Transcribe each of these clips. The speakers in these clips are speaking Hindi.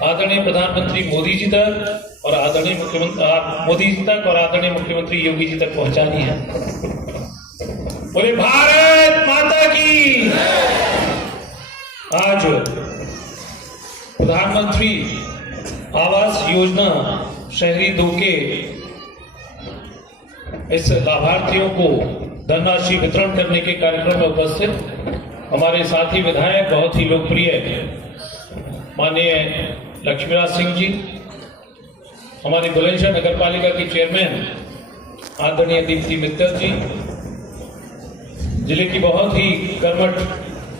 आदरणीय प्रधानमंत्री मोदी जी तक और आदरणीय मुख्यमंत्री योगी जी तक पहुंचानी है। बोले भारत माता की। आज प्रधानमंत्री आवास योजना शहरी 2 के इस लाभार्थियों को धनराशि वितरण करने के कार्यक्रम में उपस्थित हमारे साथी विधायक, बहुत ही लोकप्रिय माननीय लक्ष्मीराज सिंह जी, हमारी बुलंदशहर नगर पालिका की चेयरमैन आदरणीय दीप्ति मित्तल जी, जिले की बहुत ही कर्मठ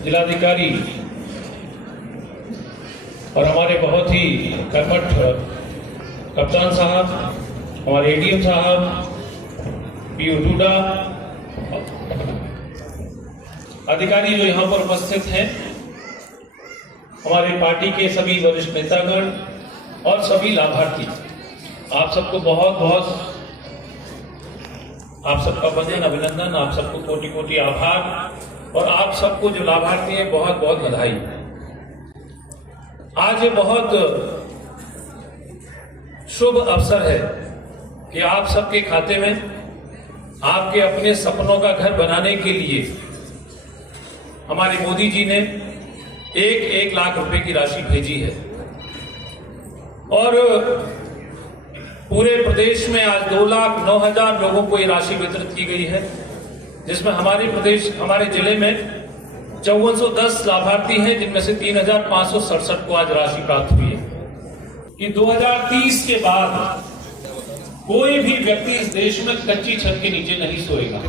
जिलाधिकारी और हमारे बहुत ही कर्मठ कप्तान साहब, हमारे एडीएम साहब, पीओ टूडा, अधिकारी जो यहाँ पर उपस्थित हैं, हमारे पार्टी के सभी वरिष्ठ नेतागण और सभी लाभार्थी, आप सबको बहुत बहुत आप सबका वंदन, अभिनंदन, आप सबको कोटि कोटि आभार और आप सबको जो लाभार्थी हैं बहुत बहुत बधाई। आज ये बहुत शुभ अवसर है कि आप सबके खाते में आपके अपने सपनों का घर बनाने के लिए हमारे मोदी जी ने 1 लाख रुपए की राशि भेजी है और पूरे प्रदेश में आज 2,09,000 लोगों को ये राशि वितरित की गई है, जिसमें हमारे जिले में 5410 लाभार्थी हैं, जिनमें से 3,567 को आज राशि प्राप्त हुई है। कि 2030 के बाद कोई भी व्यक्ति इस देश में कच्ची छत के नीचे नहीं सोएगा।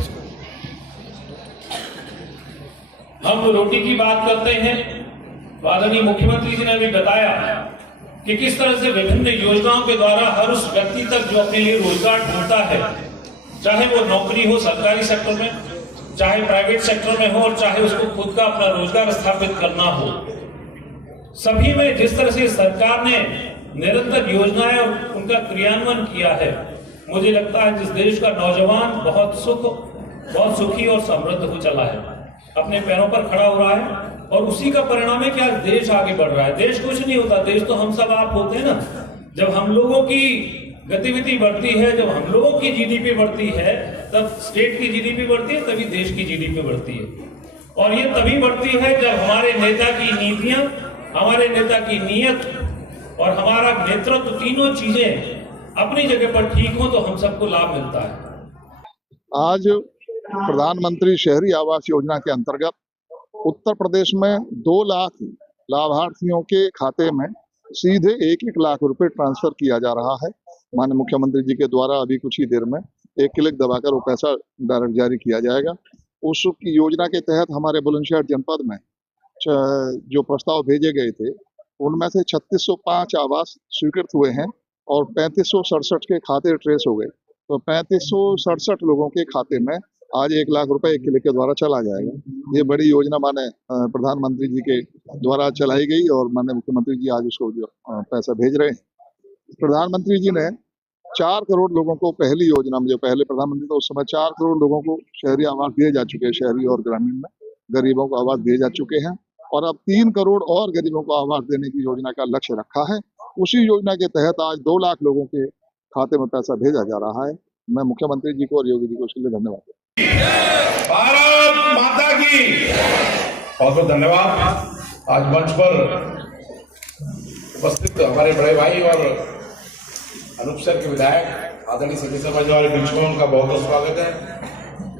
हम रोटी की बात करते हैं, तो आदरणीय मुख्यमंत्री जी ने भी बताया कि किस तरह से विभिन्न योजनाओं के द्वारा हर उस व्यक्ति तक जो अपने लिए रोजगार ढूंढता है, चाहे वो नौकरी हो सरकारी सेक्टर में, चाहे प्राइवेट सेक्टर में हो और चाहे उसको खुद का अपना रोजगार स्थापित करना हो, सभी में जिस तरह से सरकार ने निरंतर योजनाएं और उनका क्रियान्वयन किया है, मुझे लगता है जिस देश का नौजवान बहुत सुखी और समृद्ध हो चला है, अपने पैरों पर खड़ा हो रहा है और उसी का परिणाम है कि आज देश आगे बढ़ रहा है। देश कुछ नहीं होता, देश तो हम सब आप होते हैं ना। जब हम लोगों की गतिविधि बढ़ती है, जब हम लोगों की जीडीपी बढ़ती है, तब स्टेट की जीडीपी बढ़ती है, तभी देश की जीडीपी बढ़ती है। और ये तभी बढ़ती है जब हमारे नेता की नीतियां, हमारे नेता की नीयत और हमारा नेतृत्व, तीनों चीजें अपनी जगह पर ठीक हो, तो हम सबको लाभ मिलता है। आज प्रधानमंत्री शहरी आवास योजना के अंतर्गत उत्तर प्रदेश में 2 लाख लाभार्थियों के खाते में सीधे 1 लाख रुपए ट्रांसफर किया जा रहा है। माननीय मुख्यमंत्री जी के द्वारा अभी कुछ ही देर में एक क्लिक दबाकर वो पैसा डायरेक्ट जारी किया जाएगा। उस योजना के तहत हमारे बुलंदशहर जनपद में जो प्रस्ताव भेजे गए थे, उनमें से 3605 आवास स्वीकृत हुए हैं और 3567 के खाते ट्रेस हो गए। तो 3567 लोगों के खाते में आज 1 लाख रुपए एक क्लिक के द्वारा चला जाएगा। ये बड़ी योजना माने प्रधानमंत्री जी के द्वारा चलाई गई और माननीय मुख्यमंत्री जी आज उसको जो पैसा भेज रहे हैं। प्रधानमंत्री जी ने 4 करोड़ लोगों को पहली योजना में, जो पहले प्रधानमंत्री थे उस समय 4 करोड़ लोगों को शहरी आवास दिए जा चुके हैं। शहरी और ग्रामीण में गरीबों को आवास दिए जा चुके हैं और अब 3 करोड़ और गरीबों को आवास देने की योजना का लक्ष्य रखा है। उसी योजना के तहत आज 2 लाख लोगों के खाते में पैसा भेजा जा रहा है। मैं मुख्यमंत्री जी को और योगी जी को उसके लिए धन्यवाद। भारत माता की बहुत बहुत धन्यवाद। आज मंच पर उपस्थित हमारे बड़े भाई और अनूपसर के विधायक आदरणीय संजय शर्मा जी हमारे बीच में, उनका बहुत बहुत स्वागत है।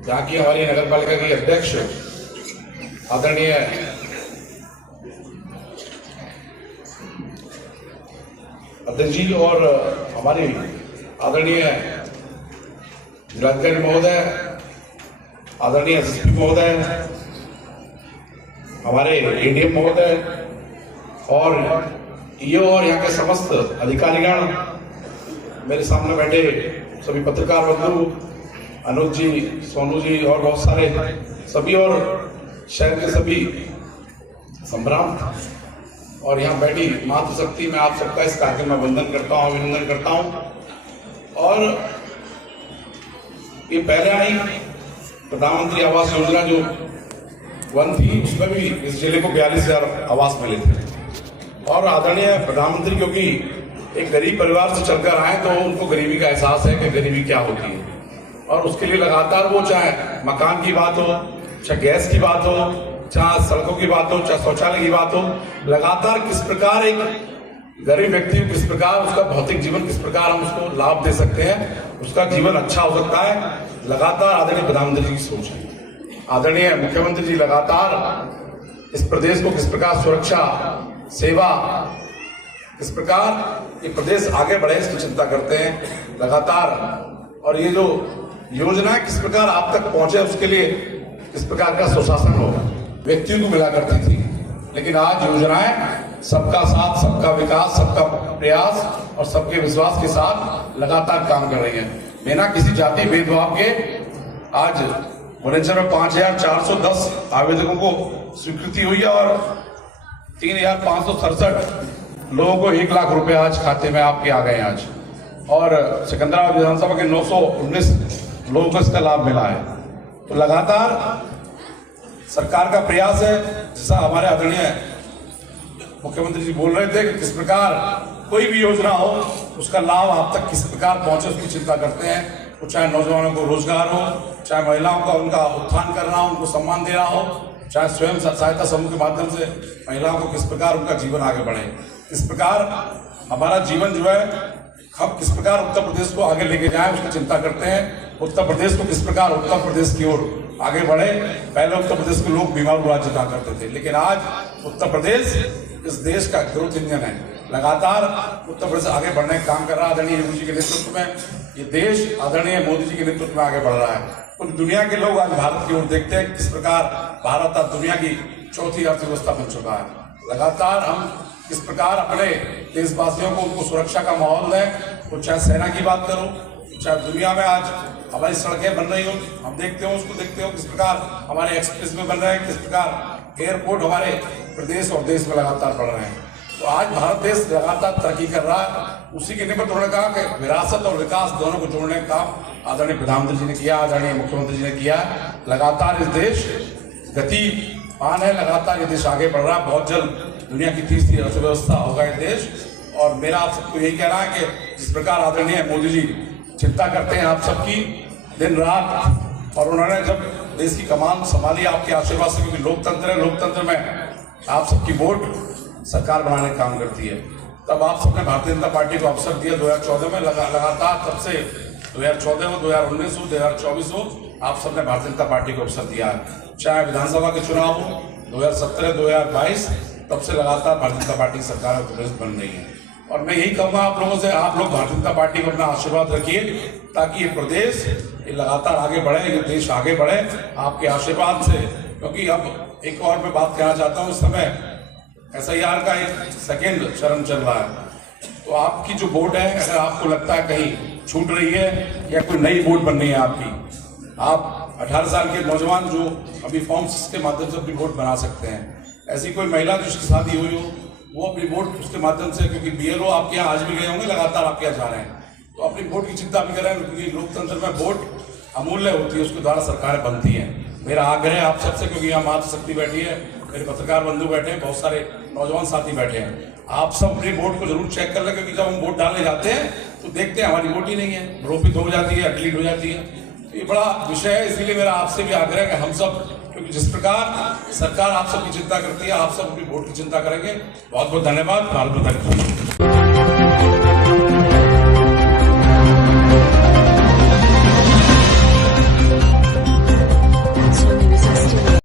जहाँ की हमारी नगर पालिका की अध्यक्ष आदरणीय अध्यक्ष जी और हमारी आदरणीय जिलाधिकारी महोदय, आदरणीय एसएसपी महोदय, हमारे एडीएम महोदय और ईओ और यहाँ के समस्त अधिकारीगण, मेरे सामने बैठे सभी पत्रकार बंधु, अनुज जी, सोनू जी और बहुत सारे सभी और शहर के सभी संभ्राम और यहाँ बैठी मातृशक्ति, मैं आप सबका इस कार्यक्रम में वंदन करता हूँ, अभिनंदन करता हूँ। और ये पहले आई प्रधानमंत्री आवास योजना जो 1 थी, उसमें भी इस जिले को 42,000 आवास मिले थे। और आदरणीय प्रधानमंत्री क्योंकि एक गरीब परिवार से चलकर आए तो उनको गरीबी का एहसास है कि गरीबी क्या होती है, और उसके लिए लगातार वो चाहे मकान की बात हो, चाहे गैस की बात हो, चाहे सड़कों की बात हो, चाहे शौचालय की बात हो, लगातार किस प्रकार एक गरीब व्यक्ति को किस प्रकार उसका भौतिक जीवन किस प्रकार हम उसको लाभ दे सकते हैं, उसका जीवन अच्छा हो सकता है, लगातार आदरणीय प्रधानमंत्री जी की सोच है। आदरणीय मुख्यमंत्री जी लगातार इस प्रदेश को किस प्रकार सुरक्षा, सेवा, किस प्रकार ये प्रदेश आगे बढ़े इसकी चिंता करते हैं लगातार, और ये जो योजना किस प्रकार आप तक पहुंचे उसके लिए किस प्रकार का सुशासन हो, व्यक्तियों को मिला करती थी, लेकिन आज योजनाएं सबका साथ, सबका विकास, सबका प्रयास और सबके विश्वास के साथ लगातार काम कर रही हैं, बिना किसी जाति भेदभाव के। आज भुवनेश्वर में 5,410 आवेदकों को स्वीकृति हुई है और 3,567 लोगों को 1 लाख रुपए आज खाते में आपके आ गए आज, और सिकंदराबाद विधानसभा के 919 लोगों को इसका लाभ मिला है। तो लगातार सरकार का प्रयास है, जैसा हमारे आदरणीय मुख्यमंत्री जी बोल रहे थे कि किस प्रकार कोई भी योजना हो उसका लाभ आप तक किस प्रकार पहुंचे उसकी चिंता करते हैं। तो चाहे नौजवानों को रोजगार हो, चाहे महिलाओं का उनका उत्थान करना हो, उनको सम्मान देना हो, चाहे स्वयं सहायता समूह के माध्यम से महिलाओं को किस प्रकार उनका जीवन आगे बढ़े, किस प्रकार हमारा जीवन जो है हम किस प्रकार उत्तर प्रदेश को आगे लेके जाएं उसकी चिंता करते हैं। उत्तर प्रदेश को किस प्रकार उत्तर प्रदेश की ओर आगे बढ़े। पहले उत्तर प्रदेश के लोग बीमारू राज्य कहा करते थे, लेकिन आज उत्तर प्रदेश इस देश का ग्रोथ इंजन है। लगातार उत्तर प्रदेश आगे बढ़ने का काम कर रहा है आदरणीय योगी जी के नेतृत्व में। ये देश आदरणीय मोदी जी के नेतृत्व में आगे बढ़ रहा है। पूरी दुनिया के लोग आज भारत की ओर देखते हैं किस प्रकार भारत आज दुनिया की चौथी अर्थव्यवस्था बन चुका है। लगातार हम किस प्रकार अपने देशवासियों को उनको सुरक्षा का माहौल दें, तो चाहे सेना की बात करो, चाहे दुनिया में आज हमारी सड़कें बन रही हो, हम देखते हो उसको देखते हो किस प्रकार हमारे एक्सप्रेस में बन रहे हैं, किस प्रकार एयरपोर्ट हमारे प्रदेश और देश में लगातार बढ़ रहे हैं। तो आज भारत देश लगातार तरक्की कर रहा है। उसी के निमित्त उन्होंने कहा कि विरासत और विकास दोनों को जोड़ने का काम आदरणीय प्रधानमंत्री जी ने किया, आदरणीय मुख्यमंत्री जी ने किया। लगातार इस देश गतिमान है, लगातार ये देश आगे बढ़ रहा है। बहुत जल्द दुनिया की तीसरी अर्थव्यवस्था होगा ये देश। और मेरा आप सबको यही कहना है कि जिस प्रकार आदरणीय मोदी जी चिंता करते हैं आप सबकी दिन रात, और उन्होंने जब देश की कमान संभाली आपके आशीर्वाद से, क्योंकि लोकतंत्र है, लोकतंत्र में आप सबकी वोट सरकार बनाने का काम करती है। तब आप सबने भारतीय जनता पार्टी को अवसर दिया 2014 में, लगातार तब से 2014 हो, 2019 हो, 2024 हो, आप सबने भारतीय जनता पार्टी को अवसर दिया है। चाहे विधानसभा के चुनाव हो 2017, 2022, तब से लगातार भारतीय जनता पार्टी की सरकार उत्तर प्रदेश बन रही है। और मैं यही कहूँगा आप लोगों से, आप लोग भारतीय जनता पार्टी को अपना आशीर्वाद रखिए ताकि ये प्रदेश ये लगातार आगे बढ़े, ये देश आगे बढ़े आपके आशीर्वाद से। क्योंकि अब एक और मैं बात कहना चाहता हूँ, इस समय SIR का एक सेकेंड चरण चल रहा है। तो आपकी जो वोट है, अगर आपको लगता है कहीं छूट रही है या कोई नई वोट बन रही है आपकी, आप 18 साल के नौजवान जो अभी फॉर्म्स के माध्यम से अपनी वोट बना सकते हैं। ऐसी कोई महिला जिसकी शादी हुई हो वो अपनी वोट उसके माध्यम से, क्योंकि BLO आपके यहाँ आज भी गए होंगे, लगातार आपके यहाँ जा रहे हैं, तो अपनी वोट की चिंता भी करें, क्योंकि लोकतंत्र में वोट अमूल्य होती है, उसके द्वारा सरकारें बनती हैं। मेरा आग्रह है आप सबसे, क्योंकि यहाँ मातृशक्ति बैठी है, मेरे पत्रकार बंधु बैठे हैं, बहुत सारे नौजवान साथी बैठे हैं, आप सब अपनी वोट को जरूर चेक कर लें, क्योंकि जब हम वोट डालने जाते हैं तो देखते हैं हमारी वोट ही नहीं है, रोपित हो जाती है, डिलीट हो जाती है। तो ये बड़ा विषय है, इसीलिए मेरा आपसे भी आग्रह है कि हम सब, क्योंकि जिस प्रकार सरकार आप सबकी चिंता करती है, आप सब अपनी वोट की चिंता करेंगे। बहुत बहुत धन्यवाद। भारत माता की जय।